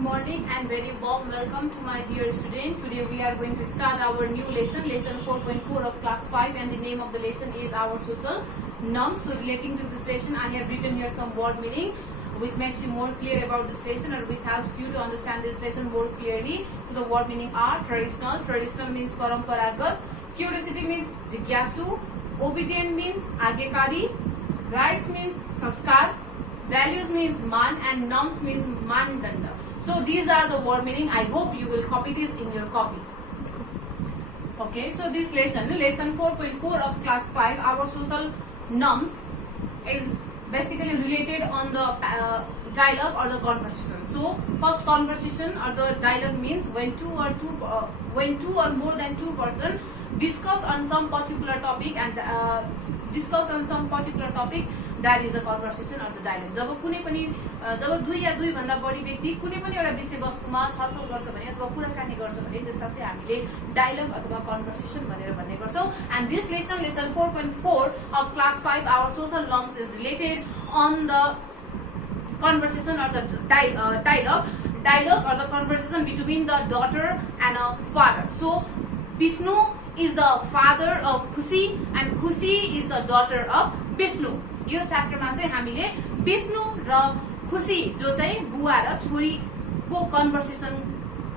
Morning and very warm welcome to my dear student. Today we are going to start our new lesson 4.4 of class 5, and the name of the lesson is our social norms. So relating to this lesson, I have written here some word meaning which makes you more clear about this lesson, or which helps you to understand this lesson more clearly. So the word meaning are traditional. Traditional means paramparagat. Curiosity means jigyasu. Obedient means agyakari. Rights means sanskar. Values means man, and norms means mandanda. So these are the word meaning. I hope you will copy this in your copy. Okay, so this lesson 4.4 of class 5, our social norms, is basically related on the dialogue or the conversation. So first, conversation or the dialogue means when two or more than two person discuss on some particular topic, and that is a conversation or the dialogue. जब दुई या दुई भन्दा बढी व्यक्ति कुनै पनि एउटा विषय वस्तुमा छलफल गर्छ भने अथवा कुराकानी गर्छ भने त्यसलाई चाहिँ हामीले डायलग अथवा कन्भर्सेसन भनेर भन्ने गर्छौं. And this lesson 4.4 of class 5, our social norms, is related on the conversation or the dialogue or the conversation between the daughter and a father. So Vishnu is the father of Khushi and Khushi is the daughter of Vishnu. यो च्याप्टरमा चाहिँ हामीले विष्णु र खुशी जो चाहिँ बुवा र छोरीको कन्भर्सेसन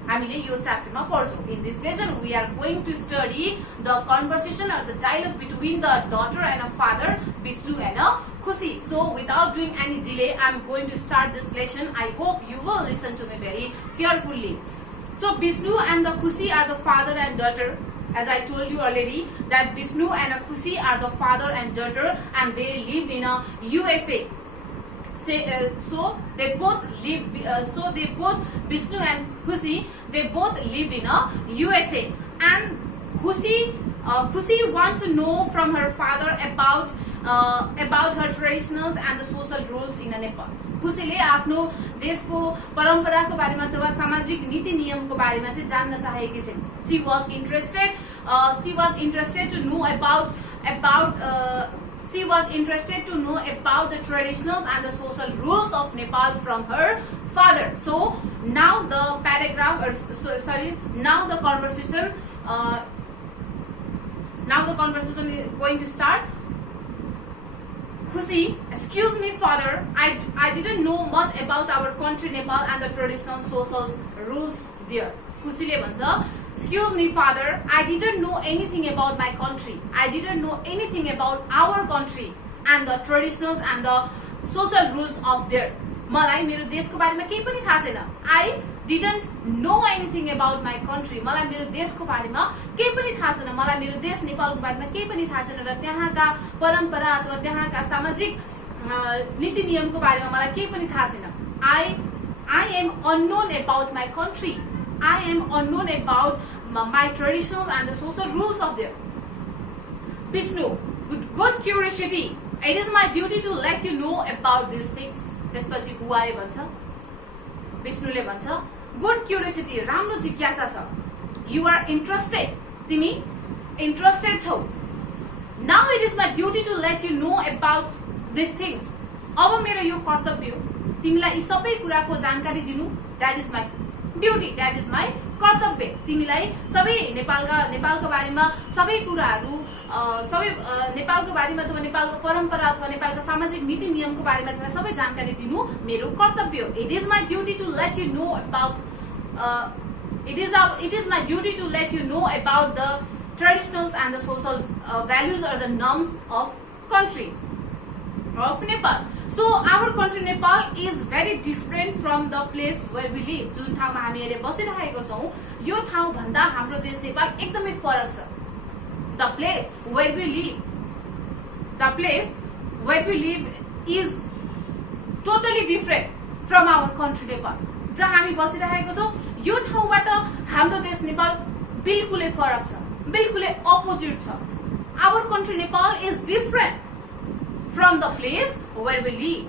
हामीले यो च्याप्टरमा पढ्छौं. In this lesson we are going to study the conversation or the dialogue between the daughter and a father, Vishnu and a Khushi. So without doing any delay, I am going to start this lesson. I hope you will listen to me very carefully. So Vishnu and the Khushi are the father and daughter. As I told you already, that Vishnu and Khushi are the father and daughter, and they lived in a USA. So they both Vishnu and Khushi, they both lived in a USA. And Khushi wants to know from her father about her traditionals and the social rules in Nepal. खुसीले आफ्नो देशको परम्पराको बारेमा अथवा सामाजिक नीति नियमको बारेमा चाहिँ जान्न चाहेकी छिन्. She was interested to know about the traditionals and the social rules of Nepal from her father. So now the conversation is going to start. Khushi, excuse me father, I didn't know much about our country Nepal and the traditional social rules there. Khushile bhन्छ, excuse me father, I didn't know anything about my country. I didn't know anything about our country and the traditionals and the social rules of there. मलाई मेरो देशको बारेमा केही पनि थाहा छैन. I didn't know anything about my country. मलाई मेरो देशको बारेमा केही पनि थाहा छैन. मलाई मेरो देश नेपालको बारेमा केही पनि थाहा छैन र त्यहाँका परम्परा अथवा त्यहाँका सामाजिक नीति नियमको बारेमा मलाई केही पनि थाहा छैन. I am unknown about my country. I am unknown about my traditions and the social rules of there. Vishnu, good curiosity. It is my duty to let you know about these things. त्यसपछि बुवाले भन्छ, विष्णुले भन्छ, good curiosity, राम्रो जिज्ञासा छ. You are interested, तिमी interested छौ. Now it is my duty to let you know about this things. अब मेरो यो कर्तव्य हो तिमीलाई यी सबै कुराको जानकारी दिनु. That is my duty, that is my कर्तव्य. तिमीलाई सबै नेपालको बारेमा सबै कुराहरू, सबै नेपालको बारेमा अथवा नेपालको परम्परा अथवा नेपालको सामाजिक नीति नियमको बारेमा तिमीलाई सबै जानकारी दिनु मेरो कर्तव्य हो. It is my duty to let you know about it is my duty to let you know about the traditionals and the social values or the norms of country of Nepal. So our country Nepal is very different from the place where we live. जुन ठाउँमा हामी अहिले बसिरहेको छौं यो ठाउँ भन्दा हाम्रो देश नेपाल एकदमै फरक छ. The place where we live is totally different from our country Nepal. जहाँ हामी बसिरहेको छौं यो ठाउँबाट हाम्रो देश नेपाल बिल्कुलै फरक छ, बिल्कुलै अपोजिट छ. Our country Nepal is different from the place where we live.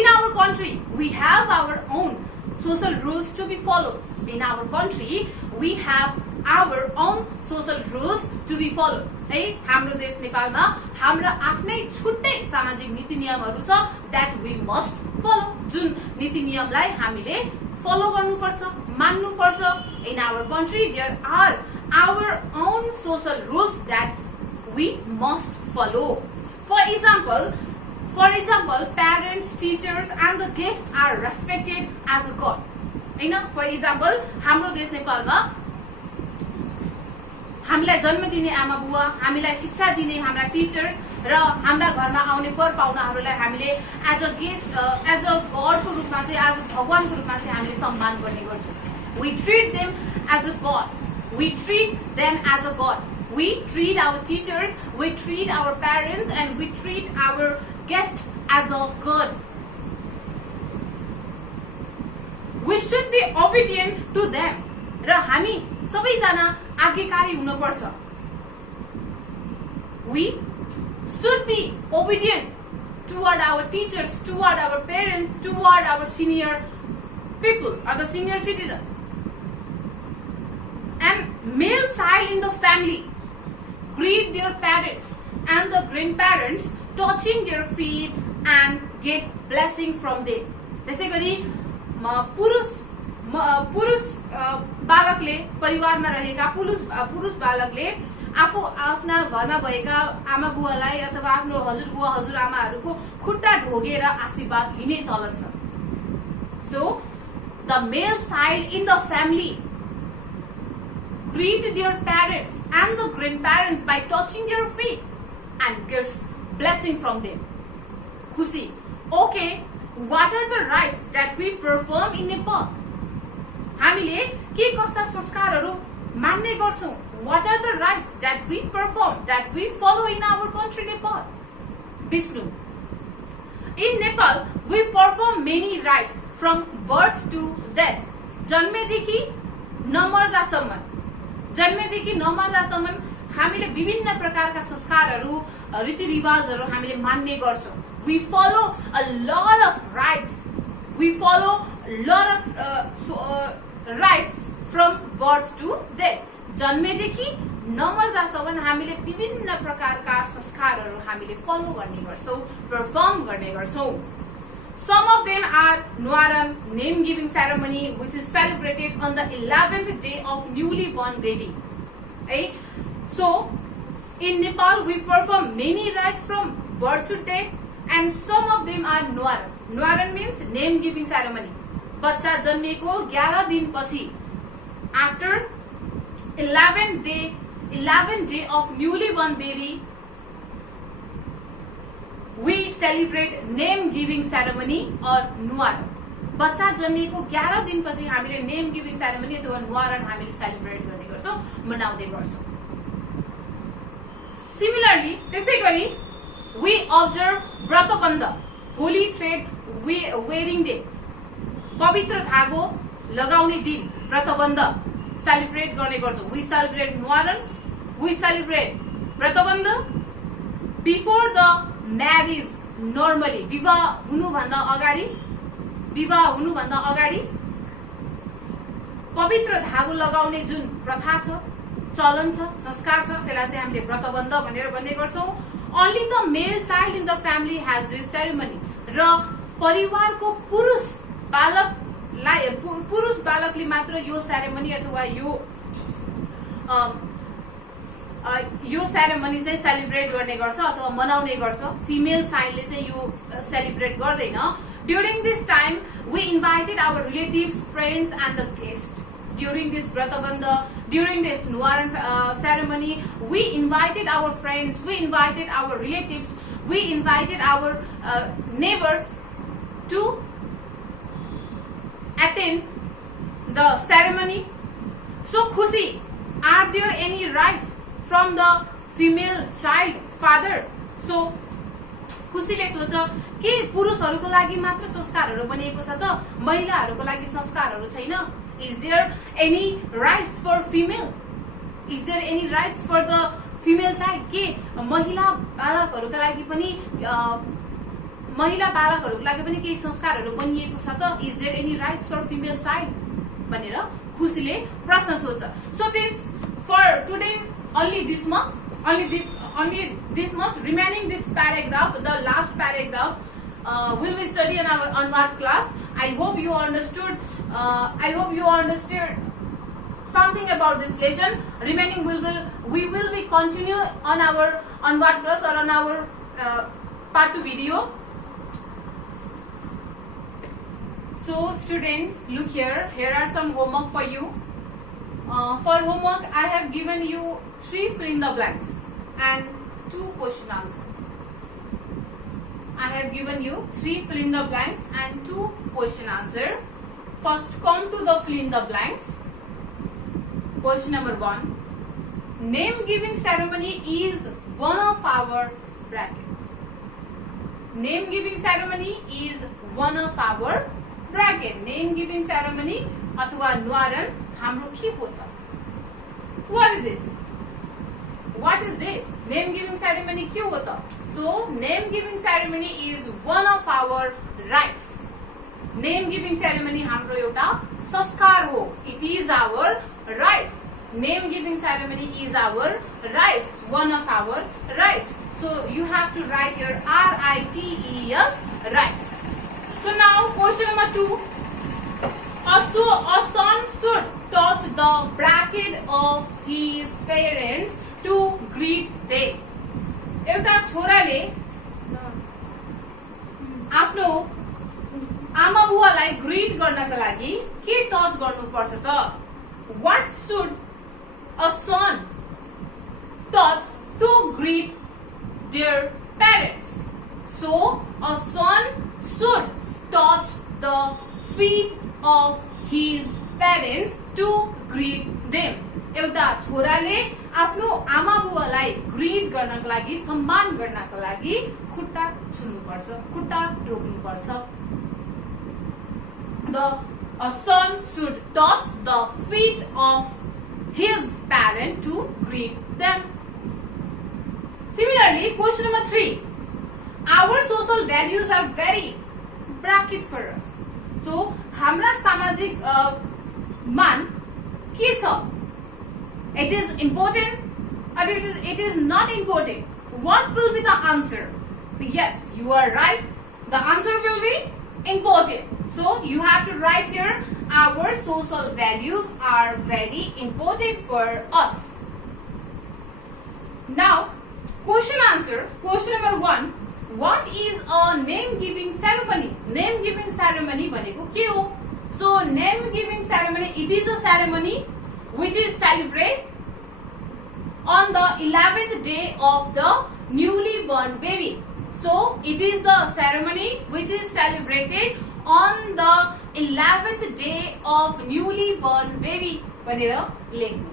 In our country we have our own social rules to be followed. In our country, we have our own social rules to be followed. है हाम्रो देश नेपालमा हाम्रा आफ्नै छुट्टै सामाजिक नीति नियमहरू छ that we must follow. जुन नीति नियमलाई हामीले फलो गर्नुपर्छ, मान्नुपर्छ. In our country, there are our own social rules that we must follow. For example, parents, teachers, and the guests are respected as a god. हैन, for example, हाम्रो देश नेपालमा हामीलाई जन्म दिने आमा बुवा, हामीलाई शिक्षा दिने हाम्रा टिचर्स र हाम्रा घरमा आउने पर पाहुनाहरूलाई हामीले as a guest, as a गडको रूपमा चाहिँ, एज अ भगवानको रूपमा चाहिँ हामीले सम्मान गर्ने गर्छौँ. We treat them as a god. We treat them as a god. We treat our teachers, we treat our parents, and we treat our guests as a god. We should be obedient to them. र हामी सबैजना आज्ञाकारी हुनुपर्छ. We should be obedient toward our teachers, toward our parents, toward our senior people or the senior citizens. And male child in the family greet their parents and the grandparents, touching their feet and get blessing from them. त्यसै गरी पुरुष बालकले, परिवारमा रहेका पुरुष बालकले आफू आफ्ना घरमा भएका आमा बुवालाई अथवा आफ्नो हजुरबुवा हजुरआमाहरूको खुट्टा ढोगेर आशीर्वाद लिने चलन छ. So the male child in the family greet their parents and the grandparents by touching their feet and gets blessing from them. खुसी. Okay, what are the rites that we perform in Nepal? हामीले के कस्ता संस्कारहरू मान्ने गर्छौं? What are the rites that we perform, that we follow in our country Nepal? Vishnu. In Nepal, we perform many rites from birth to death. जन्मेदेखि नमर्दासम्म हामीले विभिन्न प्रकारका संस्कारहरू, रीतिरिवाजहरू हामीले मान्ने गर्छौं. We follow a lot of rites. We follow a lot of rites from birth to death. जन्मेदेखि नमर्दासम्म हामीले विभिन्न प्रकारका संस्कारहरू हामीले फलो गर्ने गर्छौं, परफर्म गर्ने गर्छौं. Some of them are Nuaran, name giving ceremony, which is celebrated on the 11th day of newly born baby. Okay? So in Nepal we perform many rites from birth to death, and some of them are Nuaran. Nuaran means name giving ceremony. बच्चा जन्मेको 11 दिनपछि, after 11 day of newly born baby, we celebrate name giving ceremony or Nuaran. बच्चा जन्मेको 11 दिनपछि हामीले name giving ceremony अथवा नुवारन हामीले celebrate गर्ने गर्छौं, मनाउने गर्छौं. Similarly, त्यसै गरी we observe Bratabandha, holy thread wearing day, पवित्र धागो लगाउने दिन, व्रतबन्ध सेलिब्रेट गर्ने गर्छौं. We celebrate Nuaran, we celebrate व्रतबन्ध before the marriage. Normally विवाह हुनुभन्दा अगाडि पवित्र धागो लगाउने जुन प्रथा छ, चलन छ, संस्कार छ, त्यसलाई चाहिँ हामीले व्रतबन्ध भनेर भन्ने गर्छौं. Only the male child in the family has this ceremony. र परिवारको पुरुष बालकले मात्र यो सेरेमनी अथवा यो सेरेमनी चाहिँ सेलिब्रेट गर्ने गर्छ अथवा मनाउने गर्छ. फिमेल चाइल्डले चाहिँ यो सेलिब्रेट गर्दैन. During this time, we invited our relatives, friends, and the guests. During this Vratabandha, during this Nuaran ceremony, we invited our friends, we invited our relatives, we invited our neighbors to attend the ceremony. So, Khushi, are there any rights from the female child father? So, खुसीले सोच के पुरुषहरूको लागि मात्र संस्कारहरू बनिएको छ त, महिलाहरूको लागि संस्कारहरू छैन? Is there any rights for female? Is there any rights for the female child? के महिला बालकहरूका लागि पनि महिला बालकहरूको लागि पनि केही संस्कारहरू बनिएको छ त? Is there any rights for female child भनेर खुसीले प्रश्न सोध्छ. So this for today only this much remaining this paragraph, the last paragraph will be studied in our Anwar class. I hope you understood something about this lesson. Remaining we will be continue on our Anwar class or on our part 2 video. So student, look here are some homework for you. For homework, I have given you 3 fill in the blanks and 2 question answer. I have given you 3 fill in the blanks and 2 question answer. First, come to the fill in the blanks. Question number 1. Name giving ceremony is one of our bracket. Name giving ceremony is one of our bracket. Name giving ceremony अथवा न्वारन हाम्रो के हो त? What is this? What is this? Name giving ceremony के हो त? So name giving ceremony is one of our rights. Name giving ceremony हाम्रो एउटा संस्कार हो. It is our rights. Name giving ceremony is our rights. One of our rights. So you have to write your RITES rights. So now question number 2. A son should touch the bracket of his parents to greet them. एउटा छोराले आफ्नो आमा बुवालाई greet गर्नका लागि के touch गर्नुपर्छ त? What should a son touch to greet their parents? So a son should touch the feet of his parents to greet them. एउटा छोराले आफ्नो आमा बुवालाई ग्रीट गर्नका लागि, सम्मान गर्नका लागि खुट्टा छुनुपर्छ, खुट्टा ढोक्नुपर्छ. A son should touch the feet of his parent to greet them. Similarly, question number 3. Our social values are very bracket for us. So हाम्रा सामाजिक मान के छ? It is important or it is not important. What will be the answer? Yes, you are right. The answer will be important. So you have to write here, our social values are very important for us. Now, question answer. Question number 1. What is a name giving ceremony? Name giving ceremony भनेको के हो? So name giving ceremony, it is a ceremony which is celebrated on the 11th day of the newly born baby. So it is the ceremony which is celebrated on the 11th day of newly born baby भनेर लेख्नु.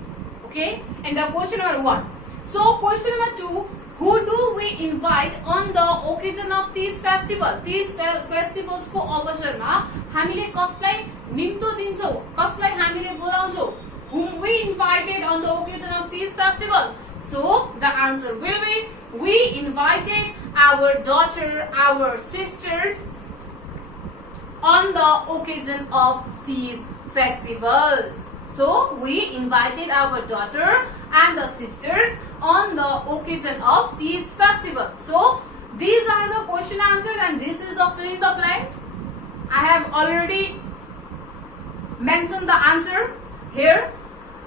Okay? And the question number 1. So question number 2. Who do we invite on the occasion of Teej festival? Teej festivals को अवसरमा हामीले कसलाई निम्तो दिन्छौं? कसलाई हामीले बोलाउँछौं? Whom we invited on the occasion of Teej festival? So the answer will be, we invited our daughter, our sisters on the occasion of Teej festivals. So we invited our daughter and the sisters on the occasion of Teej festival. So these are the question answers and this is the fill in the blanks. I have already mentioned the answer here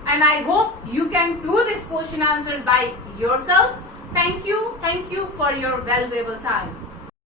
and I hope you can do this question answers by yourself. Thank you for your valuable time.